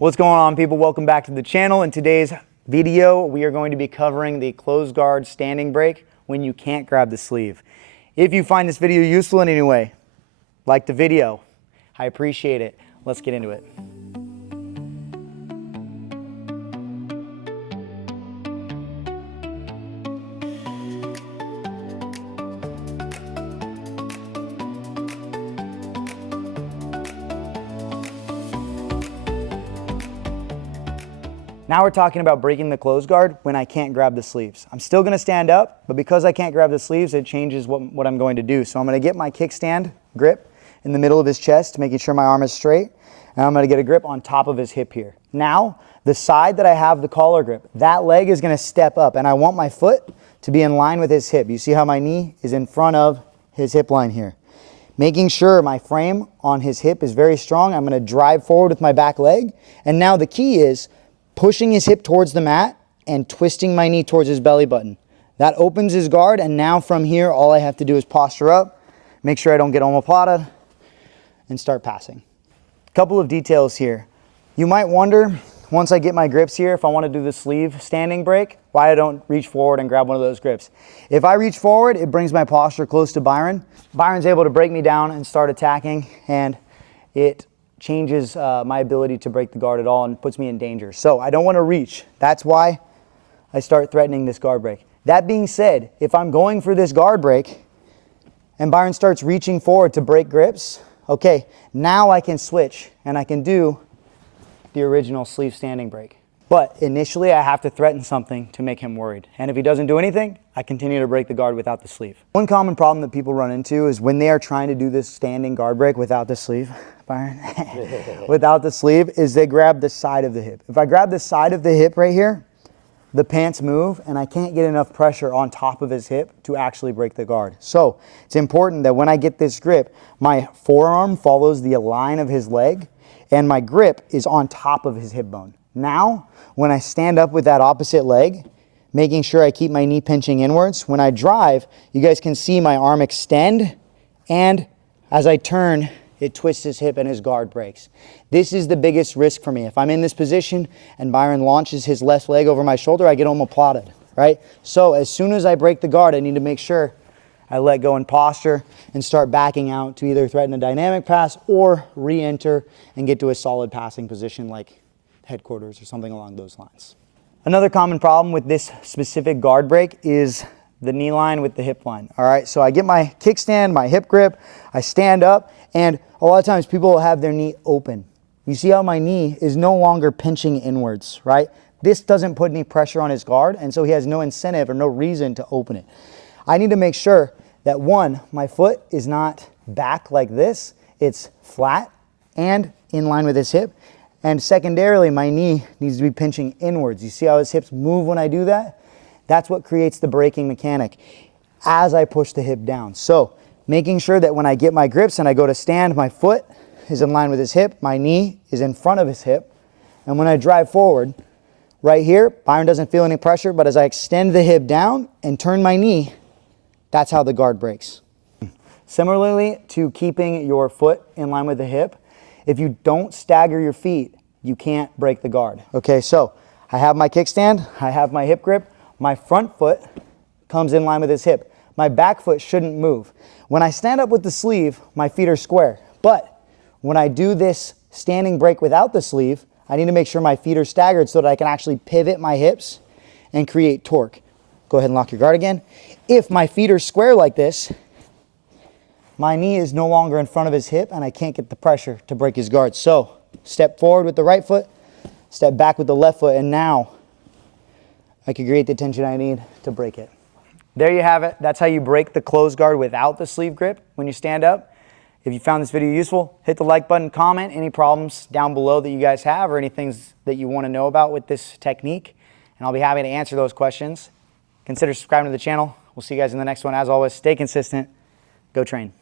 What's going on, people? Welcome back to the channel. In today's video, we are going to be covering the closed guard standing break when you can't grab the sleeve. If you find this video useful in any way, like the video. I appreciate it. Let's get into it. Now we're talking about breaking the closed guard when I can't grab the sleeves. I'm still gonna stand up, but because I can't grab the sleeves, it changes what I'm going to do. So I'm gonna get my kickstand grip in the middle of his chest, making sure my arm is straight, and I'm gonna get a grip on top of his hip here. Now, the side that I have the collar grip, that leg is gonna step up, and I want my foot to be in line with his hip. You see how my knee is in front of his hip line here. Making sure my frame on his hip is very strong, I'm gonna drive forward with my back leg, and now the key is pushing his hip towards the mat and twisting my knee towards his belly button. That opens his guard, and now from here, all I have to do is posture up, make sure I don't get omoplata, and start passing. A couple of details here. You might wonder, once I get my grips here, if I want to do the sleeve standing break, why I don't reach forward and grab one of those grips. If I reach forward, it brings my posture close to Byron. Byron's able to break me down and start attacking, and it changes my ability to break the guard at all and puts me in danger. So I don't want to reach. That's why I start threatening this guard break. That being said, if I'm going for this guard break and Byron starts reaching forward to break grips, okay, now I can switch and I can do the original sleeve standing break. But initially I have to threaten something to make him worried. And if he doesn't do anything, I continue to break the guard without the sleeve. One common problem that people run into is when they are trying to do this standing guard break without the sleeve, Byron, without the sleeve, is they grab the side of the hip. If I grab the side of the hip right here, the pants move and I can't get enough pressure on top of his hip to actually break the guard. So it's important that when I get this grip, my forearm follows the line of his leg and my grip is on top of his hip bone. Now, when I stand up with that opposite leg, making sure I keep my knee pinching inwards, when I drive, you guys can see my arm extend, and as I turn, it twists his hip and his guard breaks. This is the biggest risk for me. If I'm in this position and Byron launches his left leg over my shoulder, I get omoplated, right? So as soon as I break the guard, I need to make sure I let go in posture and start backing out to either threaten a dynamic pass or re-enter and get to a solid passing position like headquarters or something along those lines. Another common problem with this specific guard break is the knee line with the hip line. All right, so I get my kickstand, my hip grip, I stand up, and a lot of times people will have their knee open. You see how my knee is no longer pinching inwards, right? This doesn't put any pressure on his guard, and so he has no incentive or no reason to open it. I need to make sure that one, my foot is not back like this, it's flat and in line with his hip. And secondarily, my knee needs to be pinching inwards. You see how his hips move when I do that? That's what creates the braking mechanic as I push the hip down. So making sure that when I get my grips and I go to stand, my foot is in line with his hip, my knee is in front of his hip. And when I drive forward, right here, Byron doesn't feel any pressure, but as I extend the hip down and turn my knee, that's how the guard breaks. Similarly to keeping your foot in line with the hip, if you don't stagger your feet, you can't break the guard. Okay, so I have my kickstand, I have my hip grip, my front foot comes in line with his hip. My back foot shouldn't move. When I stand up with the sleeve, my feet are square. But when I do this standing break without the sleeve, I need to make sure my feet are staggered so that I can actually pivot my hips and create torque. Go ahead and lock your guard again. If my feet are square like this, my knee is no longer in front of his hip and I can't get the pressure to break his guard. So step forward with the right foot, step back with the left foot, and now I can create the tension I need to break it. There you have it. That's how you break the closed guard without the sleeve grip when you stand up. If you found this video useful, hit the like button, comment any problems down below that you guys have or any things that you want to know about with this technique, and I'll be happy to answer those questions. Consider subscribing to the channel. We'll see you guys in the next one. As always, stay consistent. Go train.